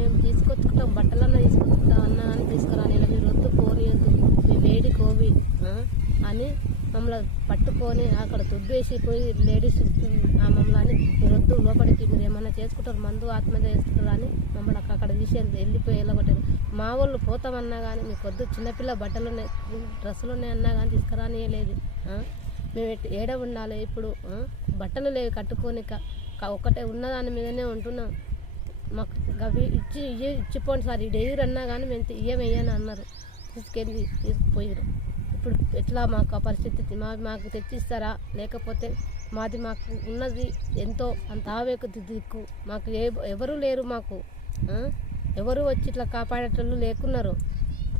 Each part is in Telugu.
మేము తీసుకొచ్చుకుంటాం బట్టలన్నా తీసుకుంటాం అన్నా అని తీసుకురాని ఇలా మీరు వద్దు పోనీయద్దు మీ వేడి కోవి ఆ? అని మమ్మల్ని పట్టుకొని అక్కడ దుబ్బేసి పోయి లేడీస్ మమ్మల్ని మీరు వద్దు లోపలికి మీరు ఏమన్నా చేసుకుంటారు మందు ఆత్మహత్య చేసుకుంటారు అని మమ్మల్ని అక్కడ తీసి వెళ్ళిపోయి వెళ్ళగొట్టారు మా వాళ్ళు పోతామన్నా కానీ మీకు వద్దు చిన్నపిల్ల బట్టలు ఉన్నాయి డ్రెస్సులు ఉన్నాయి అన్నా కానీ తీసుకురాని లేదు మేము ఏడ ఉండాలి ఇప్పుడు? ఆ? బట్టలు లేవు కట్టుకొని క- క- ఒక్కటే ఉన్నదాని మీదనే ఉంటున్నాం. మాకు అవి ఇచ్చి ఇయ్య ఇచ్చిపోండి సార్. ఈ డెయిర్ అన్నా కానీ మేము ఇయ్యమేయని అన్నారు. తీసుకెళ్ళి తీసుకుపోయారు ఇప్పుడు ఎట్లా మాకు ఆ పరిస్థితి? మా మాకు తెచ్చిస్తారా? లేకపోతే మాది మాకు ఉన్నది ఎంతో అంత ఆవేకు దిక్కు. మాకు ఏ ఎవరు లేరు మాకు. ఎవరు వచ్చి ఇట్లా కాపాడేటోళ్ళు లేకున్నారు.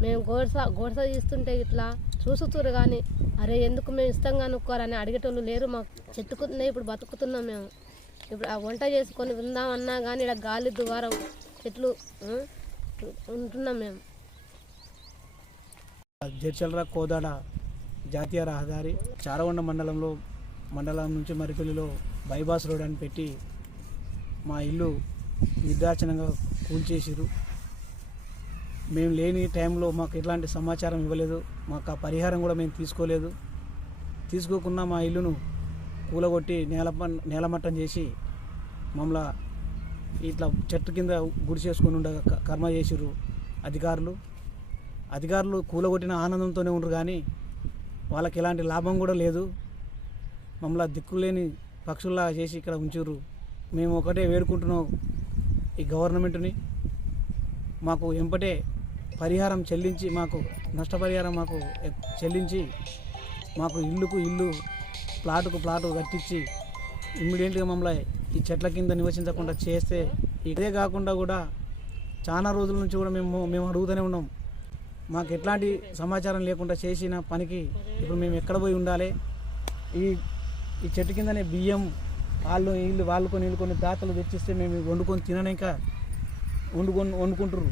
మేము గోడస గోడస తీస్తుంటే ఇట్లా చూసుతురు కానీ అరే ఎందుకు మేము ఇష్టంగా అనుకోరని అడిగేటోళ్ళు లేరు మాకు. చెట్టుకున్నాయి ఇప్పుడు బతుకుతున్నాం మేము. ఇప్పుడు ఆ వంట చేసుకొని ఉందామన్నా కానీ ఇక్కడ గాలి దువారం చెట్లు ఉంటున్నాం మేము. జడ్చల్రా కోదాడ జాతీయ రహదారి చారగొండ మండలంలో మండలం నుంచి మరిపల్లిలో బైపాస్ రోడ్ అని పెట్టి మా ఇల్లు నిర్దాచనంగా కూల్చేసిరు మేము లేని టైంలో మాకు ఎట్లాంటి సమాచారం ఇవ్వలేదు. మాకు ఆ పరిహారం కూడా మేము తీసుకోలేదు. తీసుకోకుండా మా ఇల్లును కూలగొట్టి నేల నేలమట్టం చేసి మమ్మల్ని ఇట్లా చెట్టు కింద గుడి చేసుకుని ఉండగా క- కర్మ చేసిరు అధికారులు. అధికారులు కూలగొట్టిన ఆనందంతోనే ఉండరు కానీ వాళ్ళకి ఎలాంటి లాభం కూడా లేదు. మమ్మల్ని దిక్కులేని పక్షుల్లా చేసి ఇక్కడ ఉంచురు మేము ఒకటే వేడుకుంటున్నాం ఈ గవర్నమెంట్ని. మాకు ఎంపటే పరిహారం చెల్లించి మాకు నష్టపరిహారం మాకు చెల్లించి మాకు ఇల్లుకు ఇల్లు ప్లాటుకు ప్లాటు కట్టించి ఇమ్మీడియట్గా మమ్మల్ని ఈ చెట్ల కింద నివసించకుండా చేస్తే ఇదే కాకుండా కూడా చాలా రోజుల నుంచి కూడా మేము మేము అడుగుతూనే ఉన్నాం. మాకు ఎట్లాంటి సమాచారం లేకుండా చేసిన పనికి ఇప్పుడు మేము ఎక్కడ పోయి ఉండాలి? ఈ ఈ చెట్టు కిందనే బియ్యం వాళ్ళు వీళ్ళు వాళ్ళు కొన్ని వీళ్ళు కొన్ని దాతలు తెచ్చిస్తే మేము వండుకొని తినలేక వండుకొని వండుకుంటారు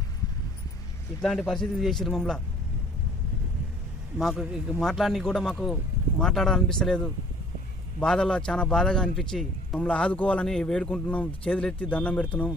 ఇట్లాంటి పరిస్థితి చేసిరు మమ్మల్ని. మాకు ఇక మాట్లాడడానికి కూడా మాకు మాట్లాడాలనిపిస్తలేదు. బాధలో చాలా బాధగా అనిపించి మమ్మల్ని ఆదుకోవాలని వేడుకుంటున్నాం. చేతులెత్తి దండం పెడుతున్నాం.